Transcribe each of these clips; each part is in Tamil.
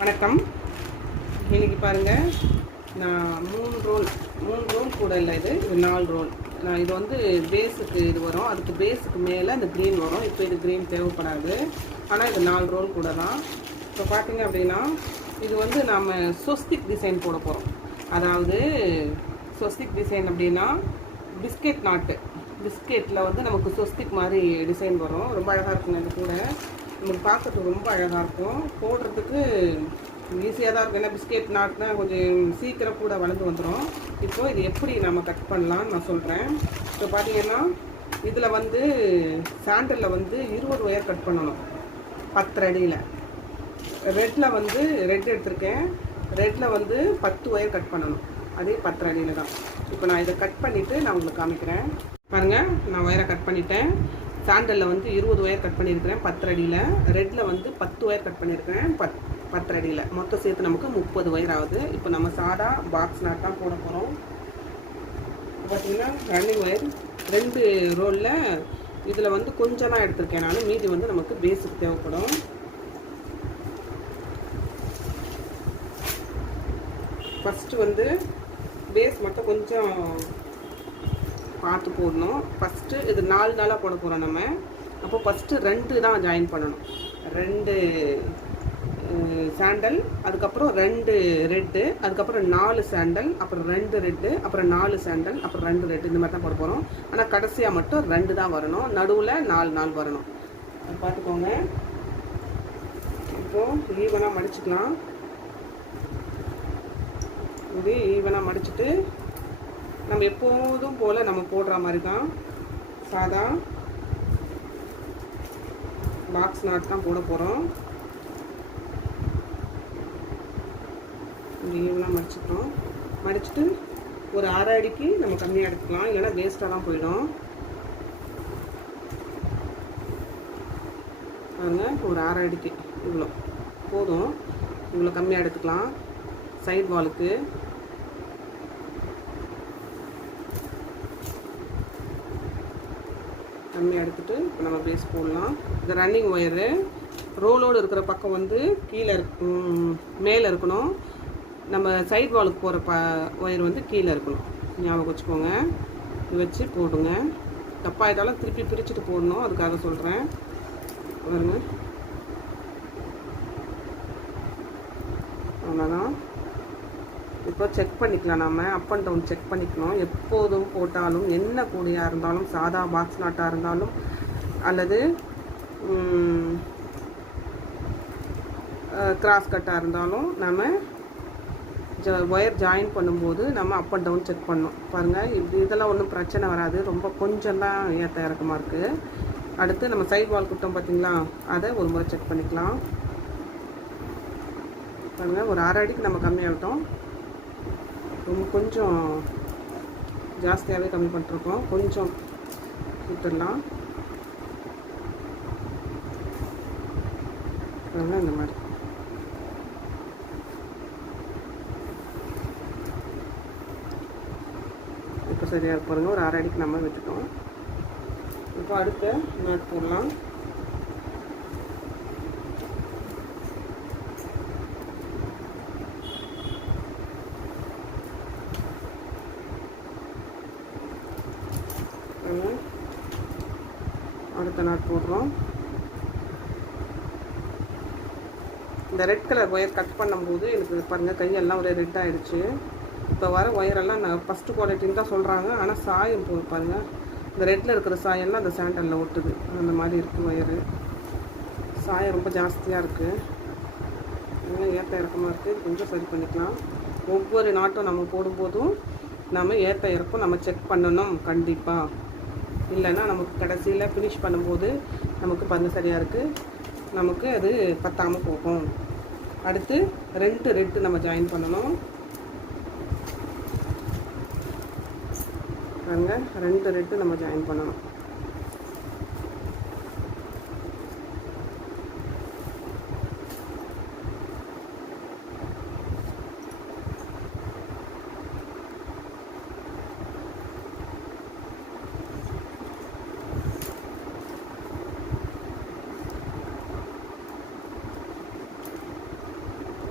வணக்கம். இன்றைக்கி பாருங்கள் நான் மூணு ரோல் மூணு ரோல் கூட இல்லை இது இது நாலு ரோல். நான் இது வந்து பேஸுக்கு இது வரும். அதுக்கு பேஸுக்கு மேலே இந்த க்ரீன் வரும். இப்போ இது க்ரீன் தேவைப்படாது. ஆனால் இது நாலு ரோல் கூட தான். இப்போ பார்த்தீங்க அப்படின்னா இது வந்து நாம் சொஸ்திக் டிசைன் போட போகிறோம் அதாவது சொஸ்திக் டிசைன் அப்படின்னா பிஸ்கெட் நாட்டு. பிஸ்கெட்டில் வந்து நமக்கு சொஸ்திக் மாதிரி டிசைன் வரும். ரொம்ப அழகாக இருக்குங்க இது கூட. நமக்கு பார்க்கறதுக்கு ரொம்ப அழகாக இருக்கும். போடுறதுக்கு ஈஸியாக தான் இருக்கும். ஏன்னா பிஸ்கெட் நாட்னா கொஞ்சம் சீக்கிரம் கூட வளர்ந்து வந்துடும் இப்போது இது எப்படி நம்ம கட் பண்ணலாம்னு நான் சொல்கிறேன் இப்போ பார்த்தீங்கன்னா இதில் வந்து சாண்டலில் வந்து இருபது ஒயர் கட் பண்ணணும். பத்தரை அடியில். ரெட்டில் வந்து ரெட் எடுத்திருக்கேன். ரெட்டில் வந்து பத்து ஒயர் கட் பண்ணணும். அதே பத்தரை அடியில் தான். இப்போ நான் இதை கட் பண்ணிவிட்டு நான் உங்களுக்கு காமிக்கிறேன். பாருங்கள் நான் ஒயரை கட் பண்ணிட்டேன். சாண்டலில் வந்து இருபது ஒயர் கட் பண்ணியிருக்கிறேன் பத்தரடியில் ரெட்டில் வந்து பத்து ஒயர் கட் பண்ணியிருக்கிறேன் பத் பத்தரை அடியில். மொத்தம் சேர்த்து நமக்கு முப்பது ஒயர் ஆகுது. இப்போ நம்ம சாதா பாக்ஸ் நாட் தான் போட போகிறோம் பார்த்தீங்கன்னா ரன்னிங் ஒயர் ரெண்டு ரோலில் இதில் வந்து கொஞ்சம் தான் எடுத்திருக்கேன் நான். மீதி வந்து நமக்கு பேஸுக்கு தேவைப்படும். ஃபஸ்ட்டு வந்து பேஸ் மட்டும் கொஞ்சம் பார்த்து போடணும். ஃபஸ்ட்டு இது நாலு நாளாக போட போகிறோம் நம்ம. அப்போ ஃபஸ்ட்டு ரெண்டு தான் ஜாயின் பண்ணணும். ரெண்டு சாண்டல் அதுக்கப்புறம் ரெண்டு ரெட்டு அதுக்கப்புறம் நாலு சாண்டல் அப்புறம் ரெண்டு ரெட்டு அப்புறம் நாலு சாண்டல் அப்புறம் ரெண்டு ரெட்டு இந்த மாதிரி தான் போட போகிறோம் ஆனால் கடைசியாக மட்டும் ரெண்டு தான் வரணும். நடுவில் நாலு நாள் வரணும். அது பார்த்துக்கோங்க. இப்போது ஈவனாக மடிச்சுக்கலாம். இது ஈவனாக மடிச்சுட்டு நம்ம எப்போதும் போல் நம்ம போடுற மாதிரி தான் சாதா பாக்ஸ் நாட் தான் போட போகிறோம் இந்த மடிச்சுக்கிறோம். மடிச்சுட்டு ஒரு அரை அடிக்கு நம்ம கம்மியாக எடுத்துக்கலாம். இல்லைன்னா வேஸ்ட்டாக தான் போயிடும். பாருங்க ஒரு அரை அடிக்கு இவ்வளோ. போதும். இவ்வளோ கம்மியாக எடுத்துக்கலாம். சைட் வாலுக்கு கம்மியாக எடுத்துகிட்டு இப்போ நம்ம பேஸ் போடலாம். இந்த ரன்னிங் ஒயரு ரோலோடு இருக்கிற பக்கம் வந்து கீழே இருக் மேலே இருக்கணும். நம்ம சைட் வாலுக்கு போகிற ப ஒயர் வந்து கீழே இருக்கணும். ஞாபகம் வச்சுக்கோங்க. இது வச்சு போடுங்க. தப்பாயிட்டாலும் திருப்பி பிரிச்சுட்டு போடணும். அதுக்காக சொல்கிறேன் பாருங்க. அவ்வளோதான் இப்போ செக் பண்ணிக்கலாம் நம்ம அப் அண்ட் டவுன் செக் பண்ணிக்கணும். எப்போதும் போட்டாலும் என்ன கூடையாக இருந்தாலும் சாதா பாக்ஸ் நாட்டாக இருந்தாலும் அல்லது கிராஸ் கட்டாக இருந்தாலும் நம்ம ஜ ஒயர் ஜாயின் பண்ணும்போது நம்ம அப் அண்ட் டவுன் செக் பண்ணோம் பாருங்கள் இது இதெல்லாம் ஒன்றும் பிரச்சனை வராது. ரொம்ப கொஞ்சம் தான் ஏற்ற இறக்கமாக இருக்குது அடுத்து நம்ம சைட் வால் குட்டோம் பார்த்தீங்களா அதை ஒரு முறை செக் பண்ணிக்கலாம். பாருங்கள் ஒரு அரை அடிக்கு நம்ம கம்மியாகட்டும். கொஞ்சம் ஜாஸ்தியாகவே கம்மி பண்ணிருக்கோம். கொஞ்சம் விட்டுடலாம். அதெல்லாம் இந்த மாதிரி. இப்போ சரியாக பாருங்கள் ஒரு அரை அடிக்கு நம்ம விட்டுட்டோம். இப்போ அடுத்த நாட் போடலாம் அடுத்த நாட் போடுறோம் இந்த ரெட் கலர் ஒயர் கட் பண்ணும்போது எனக்கு பாருங்கள் கையெல்லாம் ஒரே ரெட் ஆகிடுச்சு இப்போ வர ஒயரெல்லாம் நான் ஃபஸ்ட்டு குவாலிட்டின்னு தான் சொல்கிறாங்க ஆனால் சாயம் போ பாருங்கள் இந்த ரெட்டில் இருக்கிற சாயம்லாம் அந்த சாண்டலில் ஒட்டுது. அந்த மாதிரி இருக்குது ஒயரு சாயம் ரொம்ப ஜாஸ்தியாக இருக்குது அதனால் ஏற்ற இறக்கமாக இருக்குது கொஞ்சம் சரி பண்ணிக்கலாம். ஒவ்வொரு நாட்டும் நம்ம போடும்போதும் நம்ம ஏற்ற இறக்கம் நம்ம செக் பண்ணணும். கண்டிப்பாக இல்லைன்னா நமக்கு கடைசியில் ஃபினிஷ் பண்ணும்போது நமக்கு பண்ண சரியாக இருக்குது நமக்கு அது பத்தாமல் போகும். அடுத்து ரெண்டு ரெட்டு நம்ம ஜாயின் பண்ணணும். பாருங்க ரெண்டு ரெட்டு நம்ம ஜாயின் பண்ணணும்.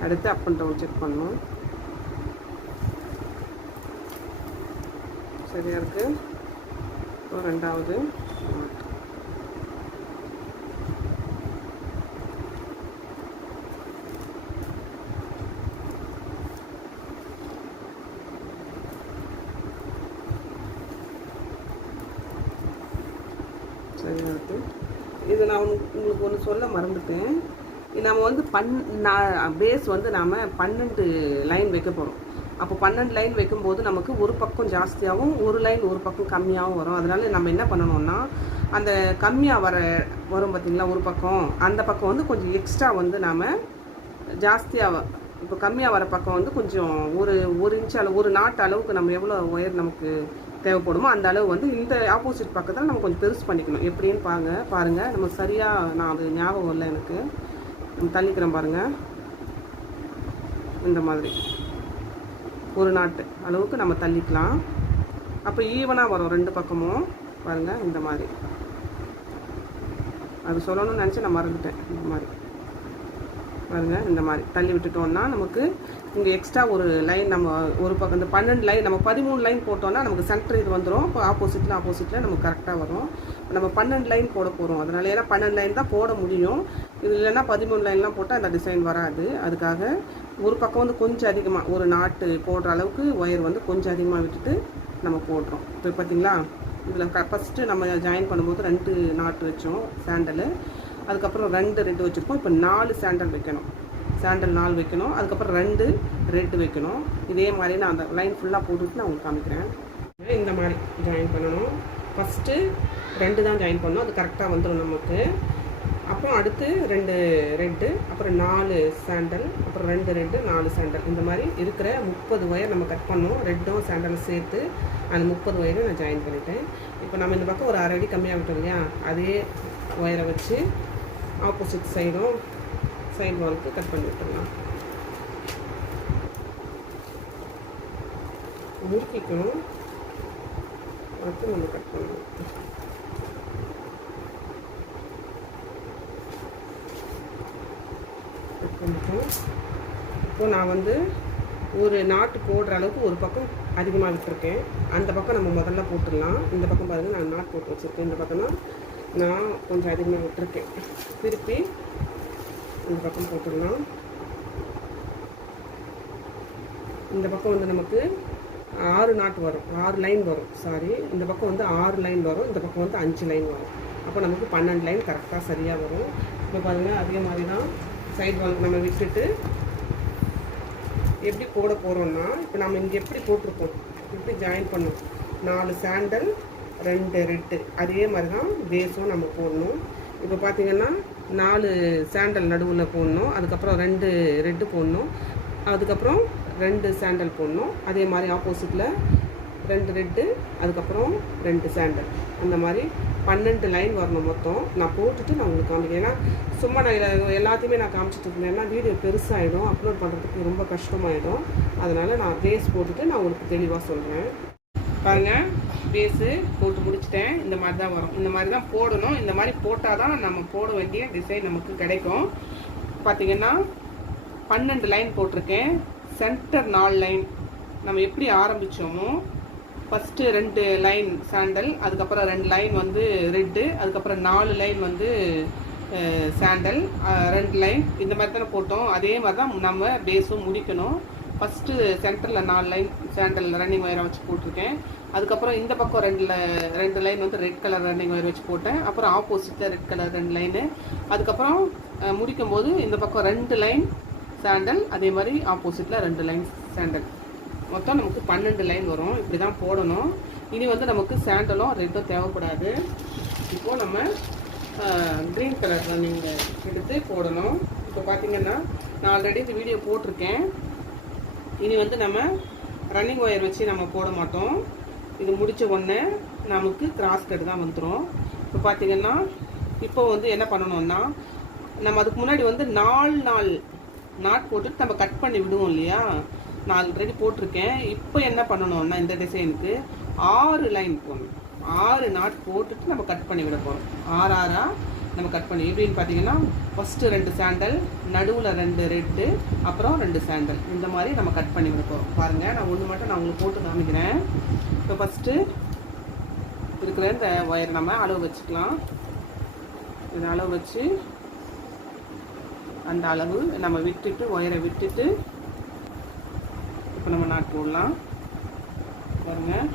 அடுத்து அப் அண்ட் டவுன் செக் பண்ணணும் சரியாக இருக்குது இப்போ ரெண்டாவது. சரி சரியா இது நான் உங்களுக்கு ஒன்று சொல்ல மறந்துட்டேன். நம்ம வந்து பன் பேஸ் வந்து நாம் பன்னெண்டு லைன் வைக்க போகிறோம் அப்போ பன்னெண்டு லைன் வைக்கும்போது நமக்கு ஒரு பக்கம் ஜாஸ்தியாகவும் ஒரு லைன் ஒரு பக்கம் கம்மியாகவும் வரும். அதனால நம்ம என்ன பண்ணணும்னா அந்த கம்மியாக வர வரும் பார்த்தீங்களா ஒரு பக்கம் அந்த பக்கம் வந்து கொஞ்சம் எக்ஸ்ட்ரா வந்து நாம் ஜாஸ்தியாக இப்போ கம்மியாக வர பக்கம் வந்து கொஞ்சம் ஒரு ஒரு இன்ச் அளவு ஒரு நாட்டு அளவுக்கு நம்ம எவ்வளோ ஒயர் நமக்கு தேவைப்படுமோ அந்த அளவு வந்து இந்த ஆப்போசிட் பக்கத்தில் நம்ம கொஞ்சம் பெருசு பண்ணிக்கணும். எப்படின்னு பாருங்க பாருங்கள் நம்ம சரியாக நான் அது ஞாபகம் இல்லை எனக்கு. தள்ளிக்கிறேன் பாருங்கள் இந்த மாதிரி. ஒரு நாட்டு அளவுக்கு நம்ம தள்ளிக்கலாம். அப்போ ஈவனாக வரும் ரெண்டு பக்கமும். பாருங்கள் இந்த மாதிரி. அது சொல்லணும்னு நினச்சி நான் மறந்துட்டேன். இந்த மாதிரி. பாருங்கள் இந்த மாதிரி. தள்ளி விட்டுட்டோன்னா நமக்கு இங்கே எக்ஸ்ட்ரா ஒரு லைன் நம்ம ஒரு பக்கம் இந்த பன்னெண்டு லைன் நம்ம பதிமூணு லைன் போட்டோம்னா நமக்கு சென்டர் இது வந்துடும் இப்போ ஆப்போசிட்டில் ஆப்போசிட்டில் நமக்கு கரெக்டாக வரும். நம்ம பன்னெண்டு லைன் போட போகிறோம் அதனால ஏன்னா பன்னெண்டு லைன் தான் போட முடியும். இது இல்லைன்னா பதிமூணு லைன்லாம் போட்டால் அந்த டிசைன் வராது. அதுக்காக ஒரு பக்கம் வந்து கொஞ்சம் அதிகமாக ஒரு நாட்டு போடுற அளவுக்கு ஒயர் வந்து கொஞ்சம் அதிகமாக விட்டுட்டு நம்ம போடுறோம். இப்போ பார்த்தீங்களா? இதில் க ஃபஸ்ட்டு நம்ம ஜாயின் பண்ணும்போது ரெண்டு நாட்டு வச்சோம் சாண்டலு அதுக்கப்புறம் ரெண்டு ரெண்டு வச்சுருக்கோம். இப்போ நாலு சாண்டல் வைக்கணும். சாண்டல் நாலு வைக்கணும். அதுக்கப்புறம் ரெண்டு ரெட்டு வைக்கணும். இதே மாதிரி நான் அந்த லைன் ஃபுல்லாக போட்டுட்டு நான் உங்களுக்கு காமிக்கிறேன். இந்த மாதிரி ஜாயின் பண்ணணும். ஃபஸ்ட்டு ரெண்டு தான் ஜாயின் பண்ணணும். அது கரெக்டாக வந்துடும் நமக்கு. அப்புறம் அடுத்து ரெண்டு ரெட்டு அப்புறம் நாலு சாண்டல் அப்புறம் ரெண்டு ரெட்டு நாலு சாண்டல் இந்த மாதிரி இருக்கிற முப்பது ஒயர் நம்ம கட் பண்ணோம் ரெட்டும் சாண்டலும் சேர்த்து அந்த முப்பது ஒயரும் நான் ஜாயின் பண்ணிட்டேன். இப்போ நம்ம இந்த பக்கம் ஒரு அரை அடி கம்மியாக விட்டோம் இல்லையா? அதே ஒயரை வச்சு ஆப்போசிட் சைடும் சைடு வாலுக்கு கட் பண்ணி விட்டுடலாம் முறுக்கிக்கணும். அடுத்து நம்ம கட் பண்ணணும். கட் பண்ணிட்டோம். இப்போ நான் வந்து ஒரு நாட்டு போடுற அளவுக்கு ஒரு பக்கம் அதிகமாக விட்டுருக்கேன். அந்த பக்கம் நம்ம முதல்ல போட்டுடலாம். இந்த பக்கம் பாருங்கள் நான் நாட் போட்டு வச்சுருக்கேன். இந்த பக்கம்னா நான் கொஞ்சம் அதிகமாக விட்டுருக்கேன். திருப்பி இந்த பக்கம் போட்டுடலாம். இந்த பக்கம் வந்து நமக்கு ஆறு நாட்டு வரும். ஆறு லைன் வரும். சாரி இந்த பக்கம் வந்து ஆறு லைன் வரும். இந்த பக்கம் வந்து அஞ்சு லைன் வரும். அப்போ நமக்கு பன்னெண்டு லைன் கரெக்டாக சரியாக வரும். இப்போ பாருங்கள் அதே மாதிரி தான் சைடு வாங்க நம்ம விட்டுட்டு எப்படி போட போகிறோம்னா இப்போ நம்ம இங்கே எப்படி போட்டிருக்கோம்? எப்படி ஜாயின் பண்ணோம் நாலு சாண்டல் ரெண்டு ரெட்டு அதே மாதிரி தான் பேஸும் நம்ம போடணும். இப்போ பார்த்தீங்கன்னா நாலு சாண்டல் நடுவில் போடணும். அதுக்கப்புறம் ரெண்டு ரெட்டு போடணும். அதுக்கப்புறம் ரெண்டு சாண்டல் போடணும். அதே மாதிரி ஆப்போசிட்டில் ரெண்டு ரெட்டு அதுக்கப்புறம் ரெண்டு சாண்டல் அந்த மாதிரி பன்னெண்டு லைன் வரணும் மொத்தம். நான் போட்டுட்டு நான் உங்களுக்கு காமிக்கிறேன். ஏன்னா சும்மா நான் எல்லாத்தையுமே நான் காமிச்சிட்டு இருந்தேன்னா வீடியோ பெருசாகிடும் அப்லோட் பண்ணுறதுக்கு ரொம்ப கஷ்டமாயிடும். அதனால் நான் பேஸ் போட்டுட்டு நான் உங்களுக்கு தெளிவாக சொல்கிறேன் பாருங்கள் பேஸு போட்டு முடிச்சிட்டேன். இந்த மாதிரி தான் வரும். இந்த மாதிரி தான் போடணும். இந்த மாதிரி போட்டால் தான் நம்ம போட வேண்டிய டிசைன் நமக்கு கிடைக்கும். பார்த்திங்கன்னா பன்னெண்டு லைன் போட்டிருக்கேன். சென்டர் நாலு லைன் நம்ம எப்படி ஆரம்பித்தோமோ ஃபஸ்ட்டு ரெண்டு லைன் சாண்டல் அதுக்கப்புறம் ரெண்டு லைன் வந்து ரெட்டு அதுக்கப்புறம் நாலு லைன் வந்து சாண்டல் ரெண்டு லைன் இந்த மாதிரி தானே போட்டோம். அதே மாதிரி தான் நம்ம பேஸும் முடிக்கணும். ஃபஸ்ட்டு சென்டரில் நாலு லைன் சாண்டல் ரன்னிங் ஒயரை வச்சு போட்டிருக்கேன். அதுக்கப்புறம் இந்த பக்கம் ரெண்டில் ரெண்டு லைன் வந்து ரெட் கலர் ரன்னிங் ஒயர் வச்சு போட்டேன். அப்புறம் ஆப்போசிட்டில் ரெட் கலர் ரெண்டு லைனு அதுக்கப்புறம் முடிக்கும் போது இந்த பக்கம் ரெண்டு லைன் சாண்டல் அதே மாதிரி ஆப்போசிட்டில் ரெண்டு லைன் சேண்டல் மொத்தம் நமக்கு பன்னெண்டு லைன் வரும். இப்படி தான் போடணும். இனி வந்து நமக்கு சாண்டலும் ரெட்டும் தேவைப்படாது. இப்போது நம்ம க்ரீன் கலர் ரன்னிங் எடுத்து போடணும். இப்போ பார்த்தீங்கன்னா நான் ஆல்ரெடி இந்த வீடியோ போட்டிருக்கேன். இனி வந்து நம்ம ரன்னிங் ஒயர் வச்சு நம்ம போட மாட்டோம். இது முடிச்ச உடனே நமக்கு கிராஸ் கட் தான் வந்துடும் இப்போ பார்த்தீங்கன்னா இப்போ வந்து என்ன பண்ணணும்னா நம்ம அதுக்கு முன்னாடி வந்து நாலு நாள் நாட் போட்டுட்டு நம்ம கட் பண்ணி விடுவோம் இல்லையா? நான் ஆல்ரெடி போட்டிருக்கேன். இப்போ என்ன பண்ணணும்னா இந்த டிசைனுக்கு ஆறு லைன் போடணும். ஆறு நாட் போட்டுட்டு நம்ம கட் பண்ணி விட போகிறோம் ஆறு ஆறாக நம்ம கட் பண்ணி. எப்படின்னு பார்த்தீங்கன்னா ஃபஸ்ட்டு ரெண்டு சாண்டல் நடுவில் ரெண்டு ரெட்டு அப்புறம் ரெண்டு சாண்டல் இந்த மாதிரி நம்ம கட் பண்ணி விட பாருங்கள் நான் ஒன்று மட்டும் நான் உங்களுக்கு போட்டு காமிக்கிறேன். இப்போ ஃபஸ்ட்டு இருக்கிற இந்த ஒயர் நம்ம அளவு வச்சுக்கலாம். இந்த அளவு வச்சு அந்த அளவு நம்ம விட்டுட்டு ஒயரை விட்டுட்டு இப்போ நம்ம நாட் போடலாம். பாருங்கள்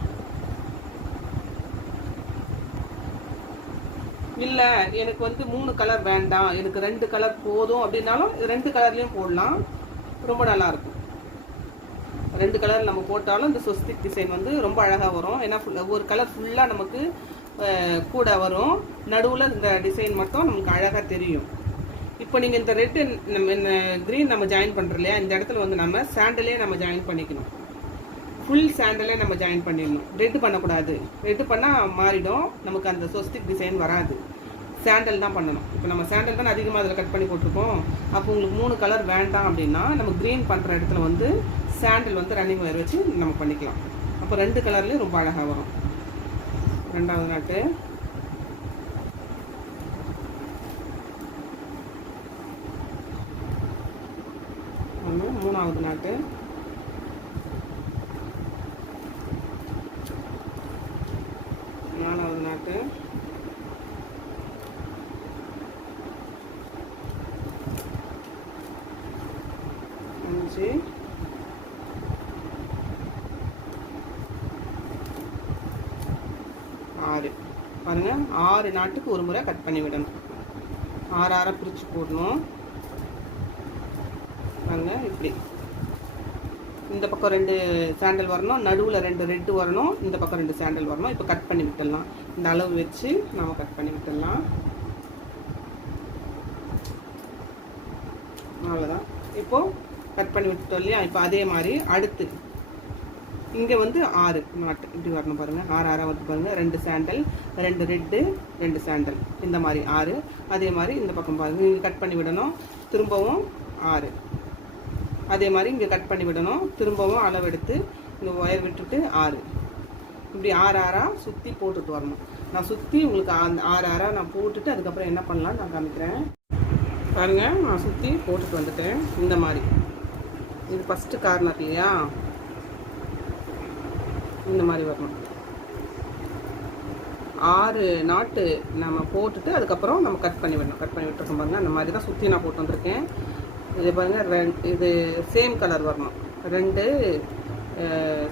இல்லை எனக்கு வந்து மூணு கலர் வேண்டாம். எனக்கு ரெண்டு கலர் போதும் அப்படின்னாலும் ரெண்டு கலர்லேயும் போடலாம். ரொம்ப நல்லா இருக்கும். ரெண்டு கலர் நம்ம போட்டாலும் இந்த சொஸ்திக் டிசைன் வந்து ரொம்ப அழகாக வரும். ஏன்னா ஒரு கலர் ஃபுல்லாக நமக்கு கூட வரும். நடுவில் இந்த டிசைன் மட்டும் நமக்கு அழகாக தெரியும். இப்போ நீங்கள் இந்த ரெட்டு நம்ம இந்த க்ரீன் நம்ம ஜாயின் பண்ணுறோம் இல்லையா? இந்த இடத்துல வந்து நம்ம சாண்டலே நம்ம ஜாயின் பண்ணிக்கணும். ஃபுல் சாண்டலே நம்ம ஜாயின் பண்ணிடணும். ரெட்டு பண்ணக்கூடாது. ரெட்டு பண்ணால் மாறிடும். நமக்கு அந்த சொஸ்டிக் டிசைன் வராது. சாண்டல் தான் பண்ணணும். இப்போ நம்ம சாண்டல் தான் அதிகமாக அதில் கட் பண்ணி போட்டிருக்கோம். அப்போ உங்களுக்கு மூணு கலர் வேண்டாம் அப்படின்னா நம்ம க்ரீன் பண்ணுற இடத்துல வந்து சாண்டல் வந்து ரன்னிங் ஒயர் வச்சு நம்ம பண்ணிக்கலாம். அப்போ ரெண்டு கலர்லேயும் ரொம்ப அழகாக வரும். ரெண்டாவது நாட்டு. ஒன்று மூணாவது நாட்டு. போட்டு அஞ்சு. ஆறு. பாருங்க ஆறு நாட்டுக்கு ஒரு முறை கட் பண்ணி விடணும். ஆறு ஆறாக பிரித்து போடணும். பாருங்க இப்படி. இந்த பக்கம் ரெண்டு சாண்டல் வரணும் நடுவில் ரெண்டு ரெட்டு வரணும் இந்த பக்கம் ரெண்டு சாண்டல் வரணும். இப்போ கட் பண்ணி விட்டுடலாம். இந்த அளவு வச்சு நம்ம கட் பண்ணி விட்டுடலாம். அவ்வளோதான் இப்போது கட் பண்ணி விட்டுட்டோம் இல்லையா? இப்போ அதே மாதிரி அடுத்து இங்கே வந்து ஆறு நாட்டு இப்படி வரணும் பாருங்கள் ஆறு ஆறாக வந்து பாருங்கள் ரெண்டு சாண்டல் ரெண்டு ரெட்டு ரெண்டு சாண்டல் இந்த மாதிரி ஆறு. அதே மாதிரி இந்த பக்கம் பாருங்கள் இங்கே கட் பண்ணி விடணும். திரும்பவும் ஆறு. அதே மாதிரி இங்கே கட் பண்ணி விடணும். திரும்பவும் அளவெடுத்து இங்கே ஒயர் விட்டுட்டு ஆறு. இப்படி ஆறு ஆறாக சுற்றி போட்டுட்டு வரணும். நான் சுற்றி உங்களுக்கு அந்த ஆறு ஆறாக நான் போட்டுட்டு அதுக்கப்புறம் என்ன பண்ணலாம் நான் காமிக்கிறேன். பாருங்கள் நான் சுற்றி போட்டுட்டு வந்துட்டேன். இந்த மாதிரி. இது ஃபஸ்ட்டு கார்னர் இல்லையா? இந்த மாதிரி வரணும். ஆறு நாட்டு நம்ம போட்டுட்டு அதுக்கப்புறம் நம்ம கட் பண்ணி விடணும். கட் பண்ணி விட்டுருக்கோம் பாருங்கள் அந்த மாதிரி தான் சுற்றி நான் போட்டு வந்திருக்கேன். இது பாருங்கள் ரெண் இது சேம் கலர் வரணும். ரெண்டு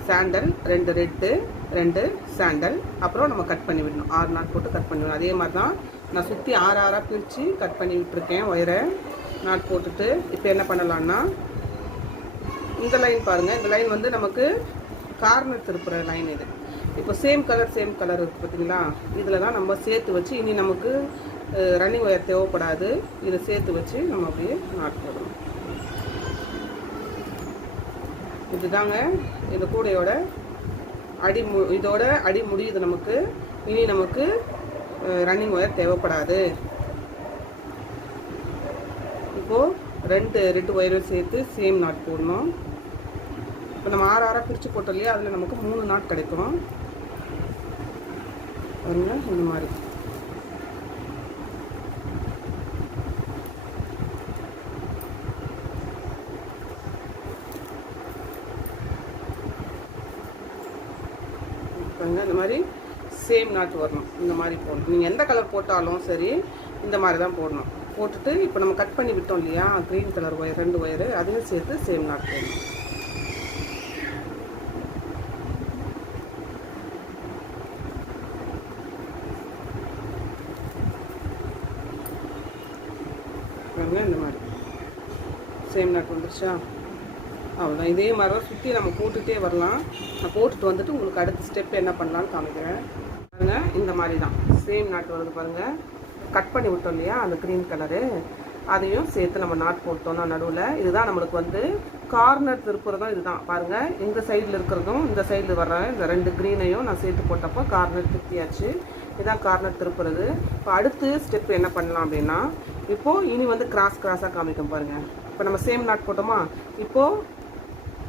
சாண்டல் ரெண்டு ரெட்டு ரெண்டு சாண்டல் அப்புறம் நம்ம கட் பண்ணி விடணும். ஆறு நாட் போட்டு கட் பண்ணி விடணும். அதே மாதிரி தான் நான் சுற்றி ஆறு ஆறாக பிரித்து கட் பண்ணி விட்டுருக்கேன் ஒயரை. நாட் போட்டுட்டு இப்போ என்ன பண்ணலான்னா இந்த லைன் பாருங்கள் இந்த லைன் வந்து நமக்கு கார்னர் திருப்புற லைன் இது. இப்போ சேம் கலர் சேம் கலர் இருக்குது பார்த்தீங்களா இதில் தான் நம்ம சேர்த்து வச்சு இனி நமக்கு ரன்னிங் ஒயர் தேவைப்படாது. இதை சேர்த்து வச்சு நம்ம அப்படியே நாட் போடணும். இதுதாங்க இந்த கூடையோட அடி மு இதோட அடி முடியுது நமக்கு. இனி நமக்கு ரன்னிங் ஒயர் தேவைப்படாது. இப்போது ரெண்டு ரெண்டு ஒயரும் சேர்த்து சேம் நாட் போடணும். இப்போ நம்ம ஆறு ஆறாக பிரித்து போட்டோம் இல்லையா? அதில் நமக்கு மூணு நாட் கிடைக்கும். பாருங்க இந்த மாதிரி பாருங்க இந்த மாதிரி சேம் நாட் வரணும். இந்த மாதிரி போடணும். நீங்கள் எந்த கலர் போட்டாலும் சரி இந்த மாதிரி தான் போடணும். போட்டுட்டு இப்போ நம்ம கட் பண்ணி விட்டோம் இல்லையா? க்ரீன் கலர் ஒயர் ரெண்டு ஒயரு அதையும் சேர்த்து சேம் நாட் போடணும். இந்த மாதிரி. சேம் நாட் வந்துருச்சா? அவ்வளோதான் இதே மாதிரி தான் சுற்றி நம்ம போட்டுகிட்டே வரலாம். நான் போட்டுட்டு வந்துட்டு உங்களுக்கு அடுத்த ஸ்டெப் என்ன பண்ணலான்னு காமிக்கிறேன். பாருங்கள் இந்த மாதிரி தான் சேம் நாட் வருது பாருங்கள் கட் பண்ணி விட்டோம் இல்லையா? அந்த க்ரீன் கலரு அதையும் சேர்த்து நம்ம நாட் போட்டோம்னா நடுவில். இதுதான் நம்மளுக்கு வந்து கார்னர் திருப்புறதும் இதுதான். பாருங்கள் இந்த சைடில் இருக்கிறதும் இந்த சைடில் வர்ற இந்த ரெண்டு க்ரீனையும் நான் சேர்த்து போட்டப்போ கார்னர் திருப்பியாச்சு இதுதான் கார்னர் திருப்புறது. இப்போ அடுத்து ஸ்டெப் என்ன பண்ணலாம் அப்படின்னா இப்போது இனி வந்து கிராஸ் கிராஸாக காமிக்கும் பாருங்கள் இப்போ நம்ம சேம் நாட் போட்டோமா? இப்போது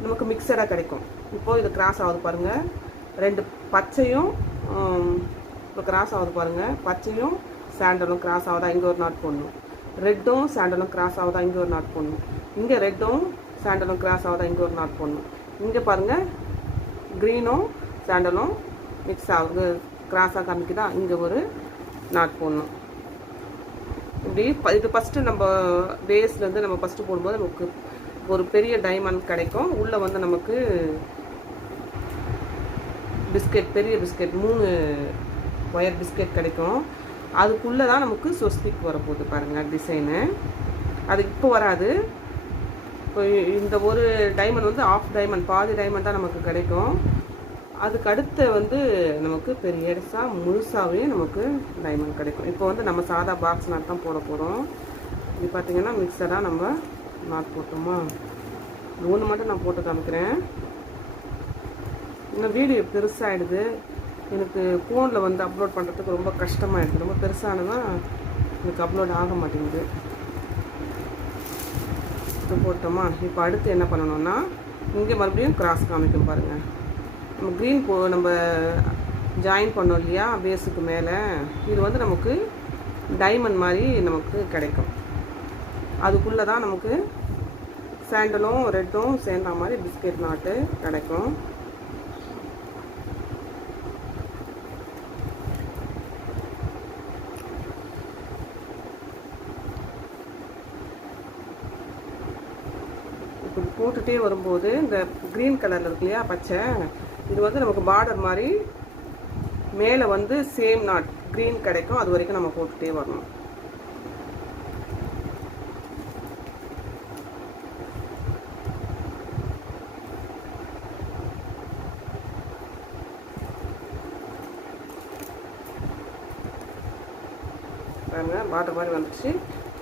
நமக்கு மிக்சடாக கிடைக்கும். இப்போது இது கிராஸ் ஆகுது பாருங்கள் ரெண்டு பச்சையும் இப்போ கிராஸ் ஆகுது பாருங்கள் பச்சையும் சாண்டலும் கிராஸ் ஆகுதா? இங்கே ஒரு நாட் போடணும். ரெட்டும் சாண்டலும் கிராஸ் ஆகுதா? இங்கே ஒரு நாட் போடணும். இங்கே ரெட்டும் சாண்டலும் கிராஸ் ஆகுதா? இங்கே ஒரு நாட் போடணும். இங்கே பாருங்கள் க்ரீனும் சாண்டலும் மிக்ஸ் ஆகுது. கிராஸாக காமிக்குதா இங்கே ஒரு நாட் போடணும். இப்படி இது ஃபஸ்ட்டு நம்ம பேஸ்லேருந்து நம்ம ஃபஸ்ட்டு போடும்போது நமக்கு ஒரு பெரிய டைமண்ட் கிடைக்கும். உள்ளே வந்து நமக்கு பிஸ்கெட் பெரிய பிஸ்கெட் மூணு ஒயர் பிஸ்கெட் கிடைக்கும். அதுக்குள்ளே தான் நமக்கு சொஸ்திக் வரப்போகுது பாருங்கள் டிசைனு அது இப்போ வராது. இப்போ இந்த ஒரு டைமண்ட் வந்து ஆஃப் டைமண்ட் பாதி டைமண்ட் தான் நமக்கு கிடைக்கும். அதுக்கு அடுத்த வந்து நமக்கு பெரியசாக முழுசாகவே நமக்கு டைமண்ட் கிடைக்கும். இப்போ வந்து நம்ம சாதா பாக்ஸ் நாட் தான் போட போகிறோம் இது பார்த்தீங்கன்னா மிக்சராக நம்ம நாட் போட்டோமா? ஒன்று மட்டும் நான் போட்டு காமிக்கிறேன். இன்னும் வீடியோ பெருசாகிடுது எனக்கு ஃபோனில் வந்து அப்லோட் பண்ணுறதுக்கு ரொம்ப கஷ்டமாகிடுது ரொம்ப பெருசானதான் எனக்கு அப்லோட் ஆக மாட்டேங்குது. இது போட்டோமா? இப்போ அடுத்து என்ன பண்ணணும்னா இங்கே மறுபடியும் கிராஸ் காமிக்கும் பாருங்கள் நம்ம க்ரீன் போ நம்ம ஜாயின் பண்ணோம் இல்லையா? பேஸுக்கு மேலே. இது வந்து நமக்கு டைமண்ட் மாதிரி நமக்கு கிடைக்கும். அதுக்குள்ளே தான் நமக்கு சாண்டலும் ரெட்டும் சேர்ந்த மாதிரி பிஸ்கெட் நாட்டு கிடைக்கும். போட்டுகிட்டே வரும்போது இந்த க்ரீன் கலரில் இருக்கு இல்லையா பச்சை இது வந்து நமக்கு பார்டர் மாதிரி மேலே வந்து சேம் நாட் க்ரீன் கிடைக்கும். அது வரைக்கும் நம்ம போட்டுகிட்டே வரணும். பாருங்க பார்டர் மாதிரி வந்துச்சு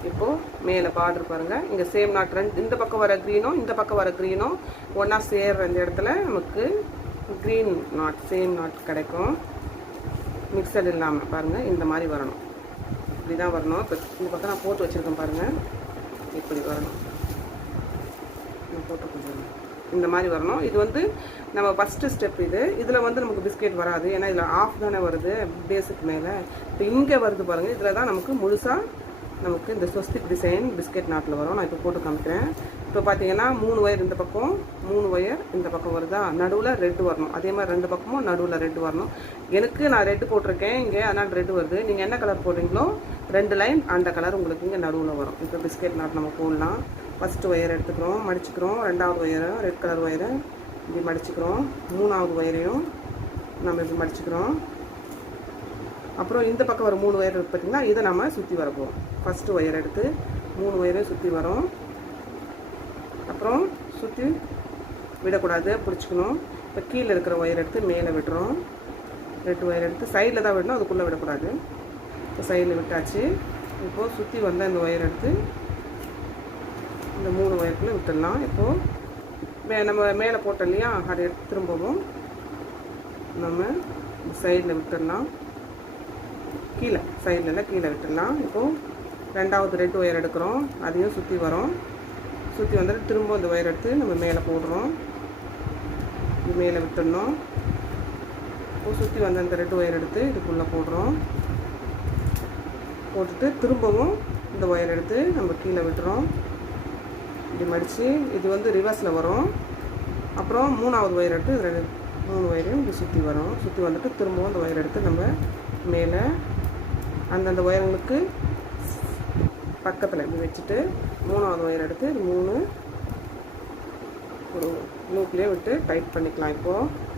இப்போது மேலே பார்டர் பாருங்கள் இங்கே சேம் நாட் ரெண்டு இந்த பக்கம் வர க்ரீனும் இந்த பக்கம் வர க்ரீனும் ஒன்றா சேர்ற இந்த இடத்துல நமக்கு க்ரீன் நாட் சேம் நாட் கிடைக்கும். மிக்சட் இல்லாமல் பாருங்கள் இந்த மாதிரி வரணும். இப்படி தான் வரணும். இப்போ இந்த பக்கம் நான் போட்டு வச்சுருக்கேன் பாருங்கள் இப்படி வரணும். நான் போட்டு கொடுத்துருவேன் இந்த மாதிரி வரணும். இது வந்து நம்ம ஃபஸ்ட்டு ஸ்டெப் இது. இதில் வந்து நமக்கு பிஸ்கெட் வராது. ஏன்னா இதில் ஆஃப் தானே வருது பேஸுக்கு மேலே. இப்போ இங்கே வருது பாருங்கள் இதில் தான் நமக்கு முழுசாக நமக்கு இந்த ஸ்வஸ்திக் டிசைன் பிஸ்கெட் நாட்டில் வரும். நான் இப்போ போட்டு காமிக்கிறேன். இப்போ பார்த்தீங்கன்னா மூணு ஒயர் இந்த பக்கம் மூணு ஒயர் இந்த பக்கம் வருதா? நடுவில் ரெட்டு வரணும். அதே மாதிரி ரெண்டு பக்கமும் நடுவில் ரெட்டு வரணும். எனக்கு நான் ரெட்டு போட்டிருக்கேன். இங்கே அதனால் ரெட்டு வருது. நீங்கள் என்ன கலர் போடுறீங்களோ ரெண்டு லைன் அந்த கலர் உங்களுக்கு இங்கே நடுவில் வரும். இப்போ பிஸ்கெட் நாட் நம்ம போடலாம். ஃபஸ்ட்டு ஒயர் எடுத்துக்கிறோம் மடிச்சுக்கிறோம். ரெண்டாவது ஒயரும் ரெட் கலர் ஒயரு இப்படி மடிச்சுக்கிறோம். மூணாவது ஒயரையும் நம்ம இப்படி மடிச்சுக்கிறோம். அப்புறம் இந்த பக்கம் வர மூணு ஒயர் பார்த்திங்கன்னா இதை நம்ம சுற்றி வர ஃபஸ்ட்டு ஒயர் எடுத்து மூணு ஒயரையும் சுற்றி வரும். அப்புறம் சுற்றி விடக்கூடாது பிடிச்சிக்கணும். இப்போ கீழே இருக்கிற ஒயர் எடுத்து மேலே விடுறோம். ரெட்டு ஒயர் எடுத்து சைடில் தான் விடணும் அதுக்குள்ளே விடக்கூடாது. இப்போ சைடில் விட்டாச்சு. இப்போது சுற்றி வந்த இந்த ஒயர் எடுத்து இந்த மூணு ஒயருக்குள்ளே விட்டுடலாம். இப்போது மே நம்ம மேலே போட்டோம் இல்லையா? அதை எடுத்து திரும்பவும் நம்ம சைடில் விட்டுடலாம். கீழே சைடில் கீழே விட்டுடலாம். இப்போது ரெண்டாவது ரெட் ஒயர் எடுக்கிறோம். அதையும் சுற்றி வரோம். சுற்றி வந்துட்டு திரும்ப அந்த ஒயர் எடுத்து நம்ம மேலே போடுறோம். இது மேலே விட்டுடணும். இப்போ சுற்றி வந்த அந்த ரெட் ஒயர் எடுத்து இதுக்குள்ளே போடுறோம். போட்டுட்டு திரும்பவும் இந்த ஒயர் எடுத்து நம்ம கீழே விட்டுறோம். இப்படி மடித்து இது வந்து ரிவர்ஸில் வரும். அப்புறம் மூணாவது ஒயர் எடுத்து ரெண்டு மூணு ஒயரையும் இப்படி சுற்றி வரும். சுற்றி வந்துட்டு திரும்பவும் அந்த ஒயர் எடுத்து நம்ம மேலே அந்தந்த ஒயருங்களுக்கு பக்கத்தில் இப்படி வச்சுட்டு மூணாவது ஒயர் எடுத்து மூணு ஒரு லூப்லேயே விட்டு டைட் பண்ணிக்கலாம் இப்போது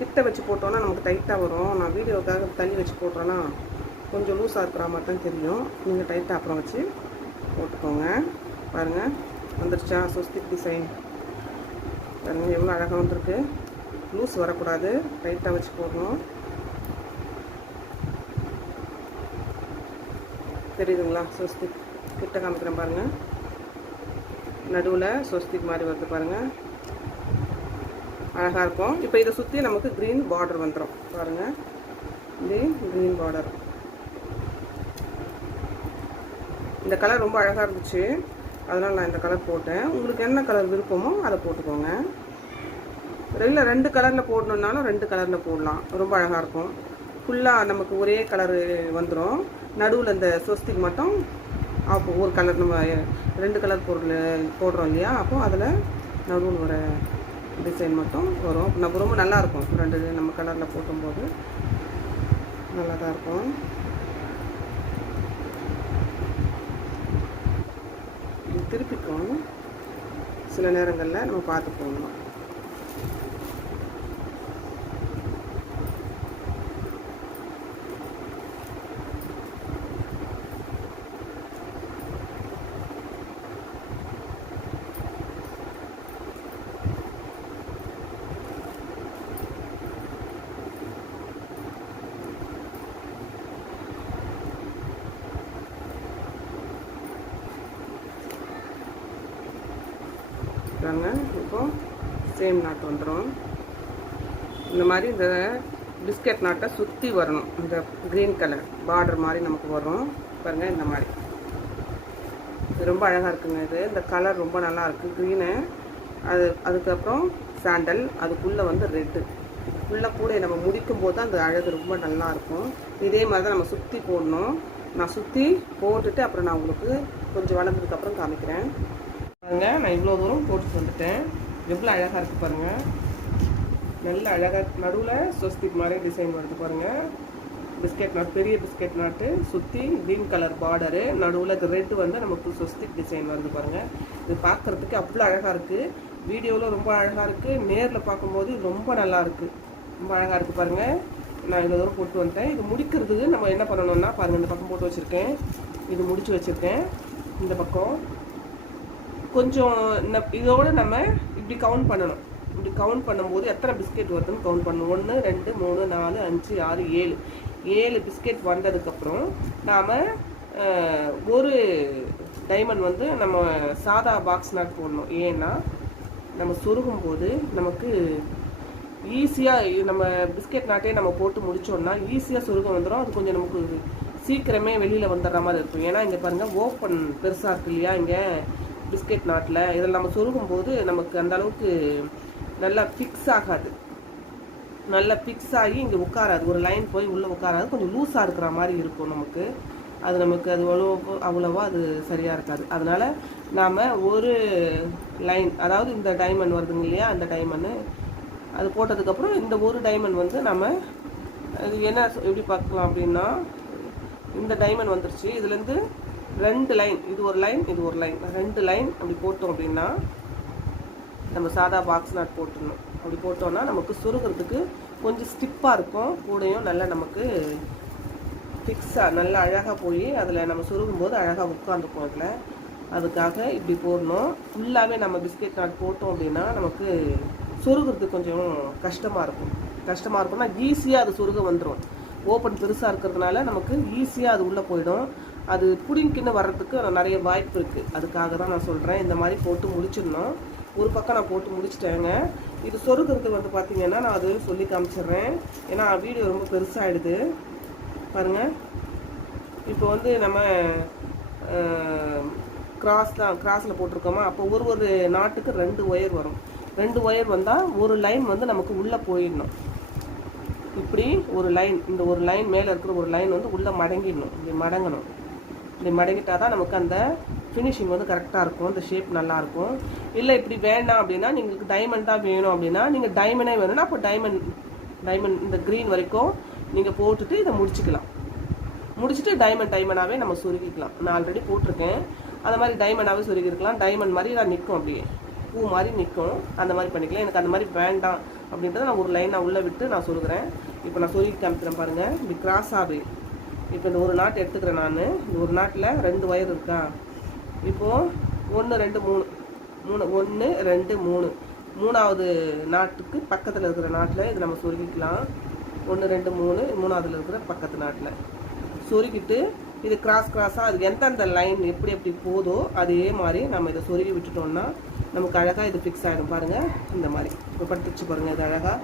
கிட்ட வச்சு போட்டோன்னா நமக்கு டைட்டாக வரும். நான் வீடியோக்காக தள்ளி வச்சு போட்டோன்னா கொஞ்சம் லூஸாக இருக்கிற மாதிரி தான் தெரியும். நீங்கள் டைட்டாக அப்புறம் வச்சு போட்டுக்கோங்க. பாருங்கள் வந்துருச்சா? சொஸ்திக் டிசைன் பாருங்கள் எவ்வளோ அழகாக வந்திருக்கு. லூஸ் வரக்கூடாது. டைட்டாக வச்சு போடணும். தெரியுதுங்களா? சுவஸ்திக் கிட்ட காமிக்கிறேன் பாருங்கள் நடுவில் ஸ்வஸ்திக் மாதிரி வருது பாருங்கள் அழகாக இருக்கும். இப்போ இதை சுற்றி நமக்கு க்ரீன் பார்டர் வந்துடும் பாருங்கள் இது க்ரீன் பார்டர் இந்த கலர் ரொம்ப அழகாக இருந்துச்சு. அதனால் நான் இந்த கலர் போட்டேன். உங்களுக்கு என்ன கலர் விருப்பமோ அதை போட்டுக்கோங்க. இல்லை ரெண்டு கலரில் போடணுன்னாலும் ரெண்டு கலரில் போடலாம். ரொம்ப அழகாக இருக்கும். ஃபுல்லாக நமக்கு ஒரே கலரு வந்துடும் நடுவில் இந்த சொஸ்திக்கு மட்டும் அப்போ ஒரு கலர் நம்ம ரெண்டு கலர் பொருள் போடுறோம் இல்லையா? அப்போ அதில் நடுவில் வர டிசைன் மட்டும் வரும். நம்ம ரொம்ப நல்லாயிருக்கும் ரெண்டு நம்ம கலரில் போட்டும்போது நல்லா தான் இருக்கும் திருப்பிக்கும். சில நேரங்களில் நம்ம பார்த்து போகணும் பாருங்க இப்போ சேம் நாட் வந்துடும் இந்த மாதிரி இந்த பிஸ்கட் நாட்டை சுற்றி வரணும். இந்த க்ரீன் கலர் பார்டர் மாதிரி நமக்கு வரும். பாருங்கள் இந்த மாதிரி. இது ரொம்ப அழகாக இருக்குங்க இது. இந்த கலர் ரொம்ப நல்லா இருக்குது க்ரீனு அது அதுக்கப்புறம் சாண்டல் அதுக்குள்ளே வந்து ரெட்டு உள்ளே கூட நம்ம முடிக்கும் போது அந்த அழகு ரொம்ப நல்லா இருக்கும். இதே மாதிரி தான் நம்ம சுற்றி போடணும். நான் சுற்றி போட்டுட்டு அப்புறம் நான் உங்களுக்கு கொஞ்சம் வளர்ந்ததுக்கப்புறம் காமிக்கிறேன். பாருங்கள் நான் இவ்வளோ தூரம் போட்டுட்டு வந்துட்டேன். எவ்வளோ அழகாக இருக்குது பாருங்கள் நல்ல அழகாக நடுவில் ஸ்வஸ்திக் மாதிரி டிசைன் வருது பாருங்கள் பிஸ்கெட் நாட் பெரிய பிஸ்கெட் நாட்டு சுற்றி க்ரீன் கலர் பார்டரு நடுவில் இது ரெட் வந்து நமக்கு ஸ்வஸ்திக் டிசைன் வருது பாருங்கள் இது பார்க்குறதுக்கு அவ்வளோ அழகாக இருக்குது வீடியோவில் ரொம்ப அழகாக இருக்குது நேரில் பார்க்கும்போது ரொம்ப நல்லா இருக்குது ரொம்ப அழகாக இருக்குது பாருங்கள் நான் இவ்வளோ தூரம் போட்டு வந்துட்டேன். இது முடிக்கிறதுக்கு நம்ம என்ன பண்ணணும்னா பாருங்கள் இந்த பக்கம் போட்டு வச்சுருக்கேன். இது முடிச்சு வச்சுருக்கேன். இந்த பக்கம். கொஞ்சம் இதோடு இதோட நம்ம இப்படி கவுண்ட் பண்ணணும். இப்படி கவுண்ட் பண்ணும்போது எத்தனை பிஸ்கெட் வருதுன்னு கவுண்ட் பண்ணணும் ஒன்று ரெண்டு மூணு நாலு அஞ்சு ஆறு ஏழு. ஏழு பிஸ்கெட் வந்ததுக்கப்புறம் நாம் ஒரு டைமண்ட் வந்து நம்ம சாதா பாக்ஸ் நாட் போடணும். ஏன்னா நம்ம சொருகும் போது நமக்கு ஈஸியாக நம்ம பிஸ்கெட் நாட்டே நம்ம போட்டு முடிச்சோம்னா ஈஸியாக சொருகம் வந்துடும் அது கொஞ்சம் நமக்கு சீக்கிரமே வெளியில் வந்துடுற மாதிரி இருக்கும். ஏன்னா இங்கே பாருங்கள் ஓப்பன் பெருசாக இருக்கு இல்லையா இங்கே பிஸ்கெட் நாட்டில் இதில் நம்ம சொருகும் போது நமக்கு அந்த அளவுக்கு நல்லா ஃபிக்ஸ் ஆகாது. நல்லா ஃபிக்ஸ் ஆகி இங்கே உட்காராது. ஒரு லைன் போய் உள்ளே உட்காராது. கொஞ்சம் லூஸாக இருக்கிற மாதிரி இருக்கும் நமக்கு. அது நமக்கு அது அவ்வளோ அவ்வளோவா அது சரியாக இருக்காது. அதனால் நாம் ஒரு லைன் அதாவது இந்த டைமண்ட் வருதுங்க இல்லையா? அந்த டைமண்டு அது போட்டதுக்கப்புறம் இந்த ஒரு டைமண்ட் வந்து நம்ம அது என்ன சொ- எப்படி பார்க்கலாம் அப்படின்னா இந்த டைமண்ட் வந்துருச்சு. இதுலேருந்து ரெண்டு லைன் இது ஒரு லைன் இது ஒரு லைன் ரெண்டு லைன் அப்படி போட்டோம் அப்படின்னா நம்ம சாதா பாக்ஸ் நாட் போட்டுடணும். அப்படி போட்டோன்னா நமக்கு சுருகிறதுக்கு கொஞ்சம் ஸ்டிப்பாக இருக்கும். கூடையும் நல்லா நமக்கு ஃபிக்ஸாக நல்லா அழகாக போய் அதில் நம்ம சுருகும் போது அழகாக உட்காந்துக்கும் அதில். அதுக்காக இப்படி போடணும். ஃபுல்லாகவே நம்ம பிஸ்கெட் நாட் போட்டோம் அப்படின்னா நமக்கு சொருகிறதுக்கு கொஞ்சம் கஷ்டமாக இருக்கும். கஷ்டமாக இருக்கும்னா ஈஸியாக அது சுருக வந்துடும் ஓப்பன் பெருசாக இருக்கிறதுனால நமக்கு ஈஸியாக அது உள்ளே போயிடும். அது புடிங்கின்னு வர்றதுக்கு நிறைய வாய்ப்பு இருக்குது அதுக்காக தான் நான் சொல்கிறேன் இந்த மாதிரி போட்டு முடிச்சிடணும். ஒரு பக்கம் நான் போட்டு முடிச்சிட்டேங்க. இது சொருக்கிறது வந்து பார்த்தீங்கன்னா நான் அது சொல்லி காமிச்சிடுறேன். ஏன்னா வீடியோ ரொம்ப பெருசாகிடுது பாருங்கள் இப்போ வந்து நம்ம கிராஸ் தான் கிராஸில் போட்டிருக்கோமா? அப்போ ஒரு ஒரு நாட்டுக்கு ரெண்டு ஒயர் வரும். ரெண்டு ஒயர் வந்தால் ஒரு லைன் வந்து நமக்கு உள்ளே போயிடணும். இப்படி ஒரு லைன் இந்த ஒரு லைன் மேலே இருக்கிற ஒரு லைன் வந்து உள்ளே மடங்கிடணும். இப்படி மடங்கணும். இப்படி மடங்கிட்டால் தான் நமக்கு அந்த ஃபினிஷிங் வந்து கரெக்டாக இருக்கும். அந்த ஷேப் நல்லாயிருக்கும் இல்லை இப்படி வேணாம் அப்படின்னா உங்களுக்கு டைமண்டாக வேணும் அப்படின்னா நீங்கள் டைமண்டே வேணும்னா அப்போ டைமண்ட் டைமண்ட் இந்த க்ரீன் வரைக்கும் நீங்கள் போட்டுட்டு இதை முடிச்சுக்கலாம். முடிச்சுட்டு டைமண்ட் டைமண்டாகவே நம்ம சுருக்கிக்கலாம். நான் ஆல்ரெடி போட்டிருக்கேன். அந்த மாதிரி டைமண்டாகவே சுருக்கிருக்கலாம். டைமண்ட் மாதிரி நான் நிற்கும் அப்படியே. பூ மாதிரி நிற்கும். அந்த மாதிரி பண்ணிக்கலாம். எனக்கு அந்த மாதிரி வேண்டாம் அப்படின்றத நான் ஒரு லைனை உள்ளே விட்டு நான் சொல்லுகிறேன் இப்போ நான் சொல்லி காமிக்கிறேன் பாருங்கள் இப்படி கிராஸாகவே இப்போ இந்த ஒரு நாட் எடுத்துக்கிறேன் நான். இந்த ஒரு நாட்டில் ரெண்டு ஒயர் இருக்கா? இப்போது ஒன்று ரெண்டு மூணு. மூணு ஒன்று ரெண்டு மூணு. மூணாவது நாட்டுக்கு பக்கத்தில் இருக்கிற நாட்டில் இது நம்ம சொருகிக்கலாம் ஒன்று ரெண்டு மூணு மூணாவதுல இருக்கிற பக்கத்து நாட்டில். சொருகிட்டு இது கிராஸ் கிராஸாக அது எந்தெந்த லைன் எப்படி எப்படி போதோ அதே மாதிரி நம்ம இதை சொருகி விட்டுட்டோம்னா நமக்கு அழகாக இது ஃபிக்ஸ் ஆகிடும் பாருங்கள் இந்த மாதிரி. இப்போ படுத்துச்சு பாருங்கள் இது அழகாக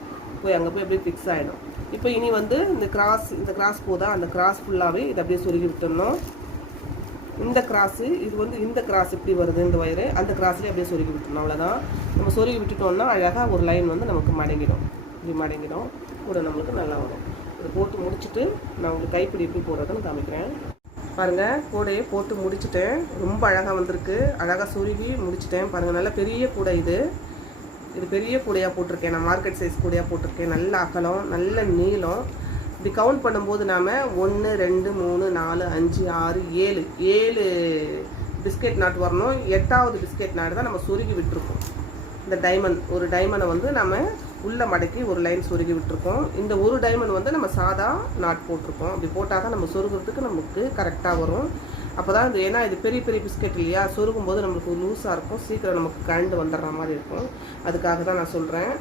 போய் அங்கே போய் அப்படியே ஃபிக்ஸ் ஆகிடும் இப்போ இனி வந்து இந்த கிராஸ் இந்த கிராஸ் போதா அந்த கிராஸ் ஃபுல்லாகவே இதை அப்படியே சொருகி விட்டுடணும். இந்த கிராஸு இது வந்து இந்த கிராஸ் இப்படி வருது இந்த வயரு அந்த கிராஸ்லேயே அப்படியே சொருகி விட்டுணும் அவ்வளோதான் நம்ம சொருகி விட்டுட்டோம்னா அழகாக ஒரு லைன் வந்து நமக்கு மடங்கிடும். இப்படி மடங்கிடும். கூட நம்மளுக்கு நல்லா வரும். இதை போட்டு முடிச்சுட்டு நான் உங்களுக்கு கைப்பிடி எப்படி போடுறதுன்னு காமிக்கிறேன். பாருங்கள் கூடையே போட்டு முடிச்சிட்டேன் ரொம்ப அழகாக வந்திருக்கு. அழகாக சொருகி முடிச்சுட்டேன். பாருங்கள் நல்ல பெரிய கூடை இது. இது பெரிய கூடையாக போட்டிருக்கேன். நான் மார்க்கெட் சைஸ் கூடையாக போட்டிருக்கேன். நல்ல அகலம் நல்ல நீளம். இப்படி கவுண்ட் பண்ணும்போது நாம் ஒன்று ரெண்டு மூணு நாலு அஞ்சு ஆறு ஏழு. ஏழு பிஸ்கெட் நாட் வரணும். எட்டாவது பிஸ்கெட் நாடு தான் நம்ம சுருகி விட்டுருக்கோம். இந்த டைமண்ட் ஒரு டைமண்டை வந்து நம்ம உள்ளே மடக்கி ஒரு லைன் சொருகி விட்டுருக்கோம். இந்த ஒரு டைமண்ட் வந்து நம்ம சாதா நாட் போட்டிருக்கோம். அப்படி போட்டால் தான் நம்ம சொருகிறதுக்கு நமக்கு கரெக்டாக வரும். அப்போ தான் இது ஏன்னா இது பெரிய பெரிய பிஸ்கெட் இல்லையா? சொருகும் போது நம்மளுக்கு லூஸாக இருக்கும். சீக்கிரம் நமக்கு கரண்டு வந்துடுற மாதிரி இருக்கும். அதுக்காக தான் நான் சொல்கிறேன்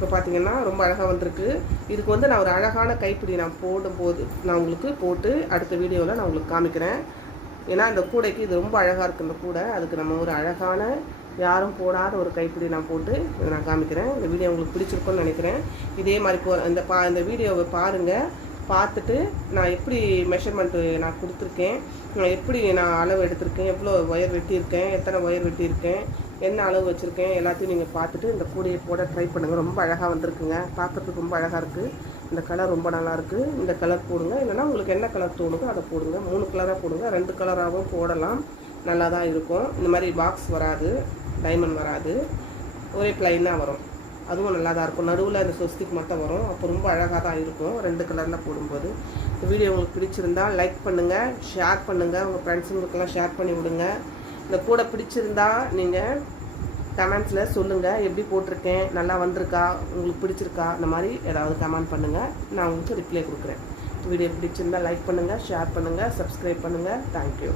இப்போ பார்த்தீங்கன்னா ரொம்ப அழகாக வந்திருக்கு. இதுக்கு வந்து நான் ஒரு அழகான கைப்பிடி நான் போடும்போது நான் உங்களுக்கு போட்டு அடுத்த வீடியோவில் நான் உங்களுக்கு காமிக்கிறேன். ஏன்னா இந்த கூடைக்கு இது ரொம்ப அழகாக இருக்குது இந்த கூடை. அதுக்கு நம்ம ஒரு அழகான யாரும் போடாத ஒரு கைப்பிடி நான் போட்டு இதை நான் காமிக்கிறேன். இந்த வீடியோ உங்களுக்கு பிடிச்சிருக்கும்னு நினைக்கிறேன். இதே மாதிரி போ இந்த பா இந்த வீடியோவை பாருங்கள் பார்த்துட்டு நான் எப்படி மெஷர்மெண்ட்டு நான் கொடுத்துருக்கேன். நான் எப்படி நான் அளவு எடுத்திருக்கேன்? எவ்வளோ ஒயர் வெட்டியிருக்கேன்? எத்தனை ஒயர் வெட்டியிருக்கேன்? என்ன அளவு வச்சுருக்கேன் எல்லாத்தையும் நீங்கள் பார்த்துட்டு இந்த கூடையை போட ட்ரை பண்ணுங்கள் ரொம்ப அழகாக வந்திருக்குங்க. பார்க்குறதுக்கு ரொம்ப அழகாக இருக்குது இந்த கலர் ரொம்ப நல்லா இருக்குது இந்த கலர் போடுங்க. இல்லைன்னா உங்களுக்கு என்ன கலர் தோணுதோ அதை போடுங்க. மூணு கலராக போடுங்க. ரெண்டு கலராகவும் போடலாம். நல்லா தான் இருக்கும். இந்த மாதிரி பாக்ஸ் வராது. டைமண்ட் வராது. ஒரே ப்ளைனாக வரும். அதுவும் நல்லா தான் இருக்கும். நடுவில் அந்த சொஸ்திக்கு மட்டும் வரும். அப்போ ரொம்ப அழகாக தான் இருக்கும். ரெண்டு கலரில் போடும்போது. இந்த வீடியோ உங்களுக்கு பிடிச்சிருந்தா லைக் பண்ணுங்கள் ஷேர் பண்ணுங்கள் உங்கள் ஃப்ரெண்ட்ஸுங்களுக்கெல்லாம் ஷேர் பண்ணி விடுங்க. இந்த கூட பிடிச்சிருந்தா நீங்கள் கமெண்ட்ஸில் சொல்லுங்கள் எப்படி போட்டிருக்கேன்? நல்லா வந்திருக்கா? உங்களுக்கு பிடிச்சிருக்கா? இந்த மாதிரி ஏதாவது கமெண்ட் பண்ணுங்கள் நான் உங்களுக்கு ரிப்ளை கொடுக்குறேன். வீடியோ பிடிச்சிருந்தா லைக் பண்ணுங்கள் ஷேர் பண்ணுங்கள் சப்ஸ்கிரைப் பண்ணுங்கள் தேங்க்யூ